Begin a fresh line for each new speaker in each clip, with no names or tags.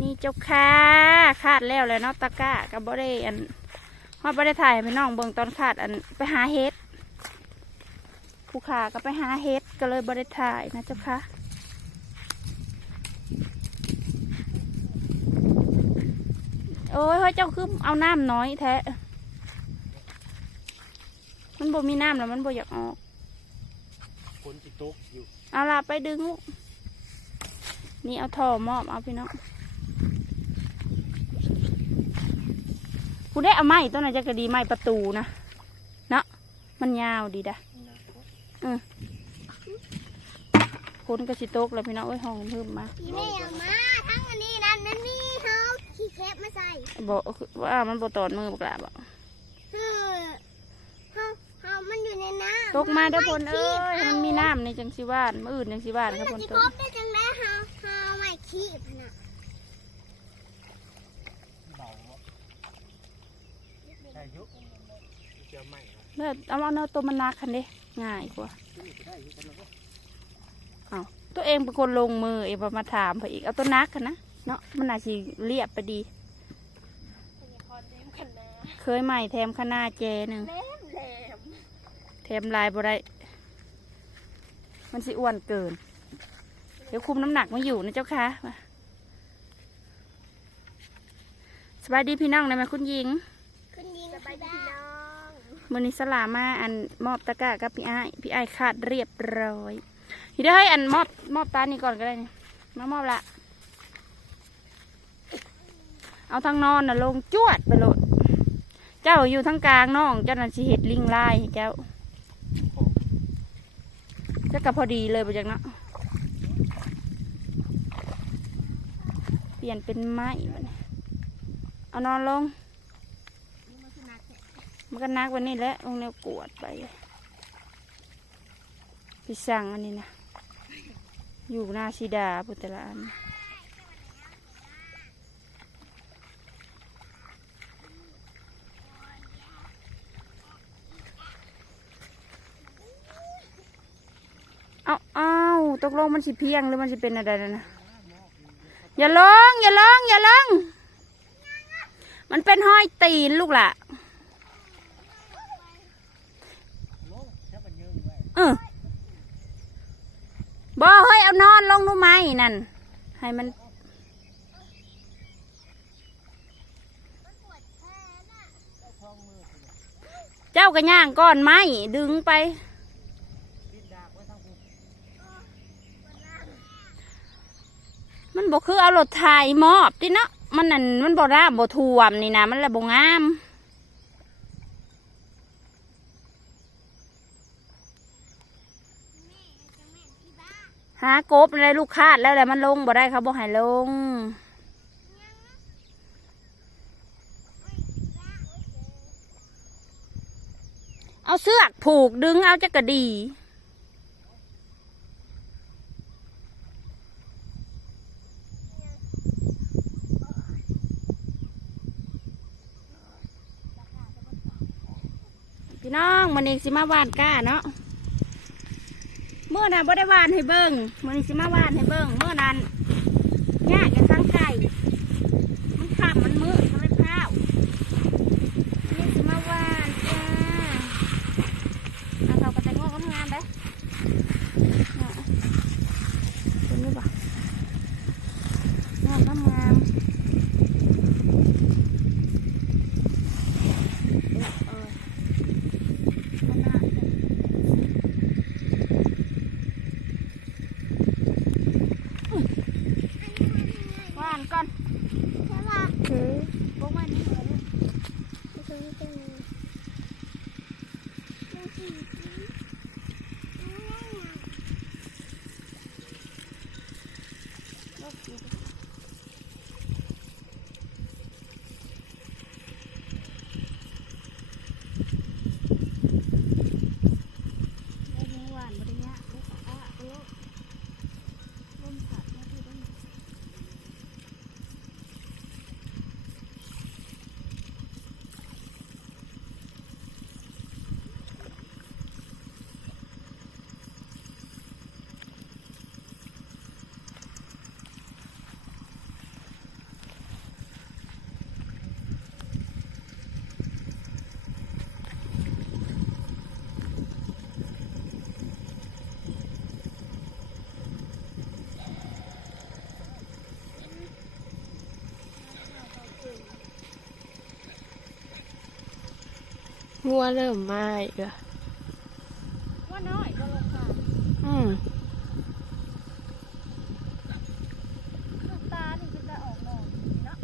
นี่เจ้าค่ะขาดแล้วเลยเนาะตะกร้ากับบ่ได้อันว่าบ่ได้ถ่ายให้พี่น้องเบิ่งตอนขาดอันไปหาเฮ็ดผู้ขาก็ไปหาเฮ็ดก็เลยบ่ได้ถ่ายนะเจ้าค่ะโอ้ยเฮ้ยเจ้าคือเอาน้ำน้อยแท้มันบ่มีน้ำแล้วมันบ่อยากออก
คนจิตกอยู่
เอาล่ะไปดึงลูกนี่เอาท่อมอบเอาพี่น้อง กูได้เอาไม้ต้นนั้นจะกระดีไม้ประตูนะเนาะมันยาวดีดะคนก็สิตกแล้วพี่น้องเอ้ยห้องเพิ่มมา
พี่ไม่เอามาทั้งอันนี้นั่นนั่นนี่เขาขี้แคบมาใส่
บอกว่ามันบ่ตอดมือบอกลาบอก
คือเขาเขามันอยู่ในน้ำ
ตกมาเด้อพลเอ้ยมันมีน้ำในจังสิบ้านมืออื่นจังสิบ้านครับพ
มัน
ล
จะ
ต
ก
ก
บได้จังได้เขาเขาไม่ขี้พะนะ
เบาบ่ใช่ยุ เจียวใหม่นะ
เลือดเอาเอาตัวมันนักคันเด้ง่ายกว่า
ที่นี่ก็ได้อยุกันแล้วก็
ตัวเองเป็นคนลงมือเองมาถามเพื่ออีกเอาตัวนักกันนะเนาะมันน่าสิเรียบไปดี เคยใหม่แถมขนาเจหนึ่ง
แหลมแหลม
แถมลายบ่ได้มันสิอ้วนเกิน เดี๋ยวคุมน้ำหนักไม่อยู่นะเจ้าค่ะมาสบายดีพี่น้องได้ไหมคุณหญิง
คุณยิงสบายดีน้อง
มือนี้สลามาอันมอบตะกร้ากับพี่ไอ้พี่ไอ้ขาดเรียบร้อยเดี๋ยวให้อันมอบมอบตานี่ก่อนก็ได้นี่มามอบละ เอาทางนอนน่ะลงจวดไปโลด เจ้าอยู่ทั้งกลางน้องเจ้านั่นสิเห็ดลิงลายให้เจ้าเจ้ากับพอดีเลยไปจากเนาะเปลี่ยนเป็นไม้เอานอนลง มันก็นักวันนี้แหละลงแนวกวดไปพี่สั่งอันนี้นะ อยู่หน้าชิดาพุทธลานเอาเอาตกลงมันสิเพียงหรือมันสิเป็นอะไรนั่นะอย่าลงอย่าลงอย่าลงมันเป็นห้อยตีนลูกล่ะ
งแค่มันยืงไว้
เออบ่เฮ้ยเอานอนลงดูไหมนั่น ให้มันเจ้ากระย่างก้อนไม้ดึงไป มันบอกคือเอารถไถมอบติเนาะมันนั่นมันบ่ร่าบบ่ท่วมนี่นะมันละบ่งาม หากบอะไรลูกคาดแล้วแหละมันลงบ่ได้เขาบอกให้ลง เอาเสือกผูกดึงเอาจะกระดีพี่น้องมันเองสิมาวานก้าเนาะ เมื่อนั้นบ่ได้วานให้เบิ้งมันนี้สิมาวานให้เบิ้งเมื่อนั้นยากกันทั้งไก่มันขับมันมืดมันไม่พร้าวมันนี้สิมาหวานจ้าเอาเขากระแตงโง่งามๆเด้อเอาเป็นนี่บ่งอกงามๆเออ ข้างหน้าว่านก่อน
ใช่ป่ะ
คือ พวกมันนี่เหรอลูก
งั
วเริ่มมาอีกแล้ว
ว่าน้อยก็ลงค่ะ
อืม
ลูกตานี่เป็นตาออกนอกเนาะ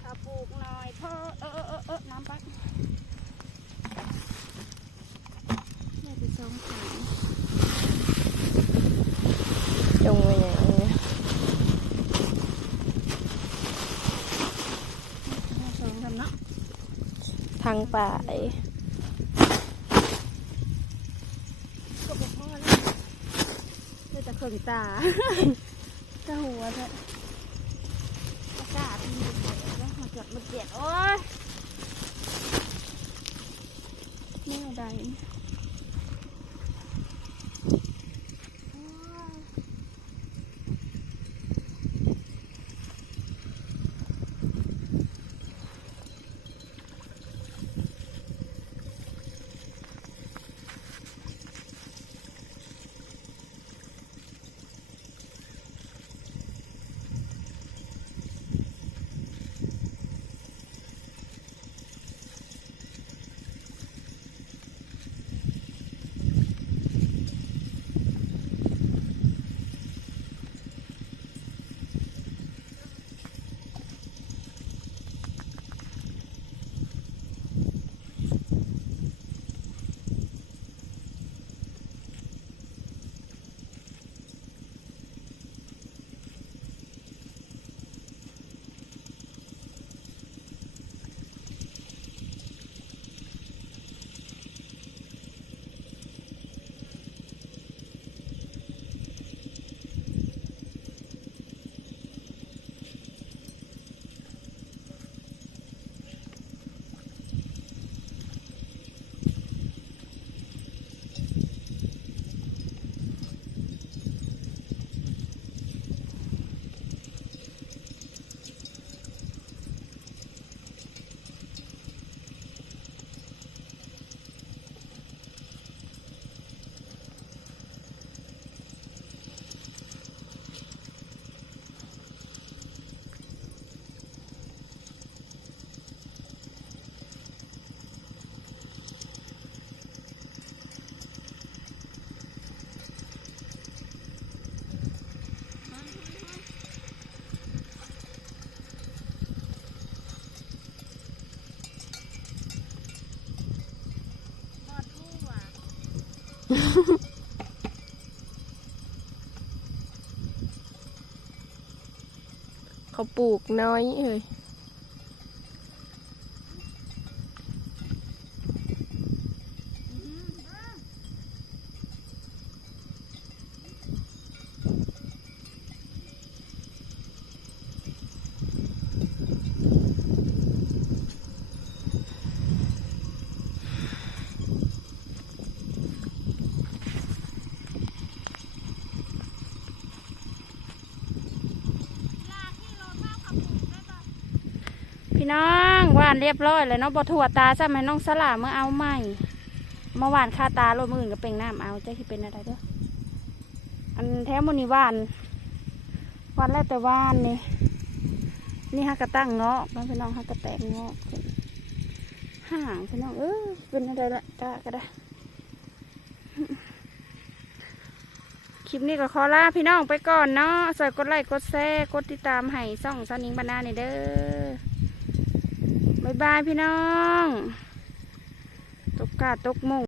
ข้าวปลูกหน่อยเพ่อเออเออเออเออน้ำปักเนี่ยไปสองขาง
จงไว้อย่างนี้
เนี่ยสองทำเนาะ
ทางป่าไอ้
ก็บอกพ่อแล้วเลยจะเข่งตาตาหัวเถอะตากาที่มันเจ็บแล้วมาจดมันเจ็บโอ้ยไม่เอาใด
เขาปลูกน้อยเลย
น้องหวานเรียบร้อยเลยน้องบอถั่วตาใช่ไหมน้องสลาเมื่อเอาใหม่เมื่อวานคาตาโรดมื่นก็เป็นน้าเอาจะคิดเป็นอะไรด้วยอันแท้มันนี่วานวันแรกแต่วานนี่นี่ฮักกระตั้งเงาะมันพี่น้องฮักกระแตงเงาะห่างพี่น้องเออเป็นอะไรละจ้าก็ได้คลิปนี้ก็ขอลาพี่น้องไปก่อนเนาะสวยกดไลค์กดแชร์กดติดตามให้ส่องสนิงบานาในเด้อ บายพี่น้อง ตกกาตกมง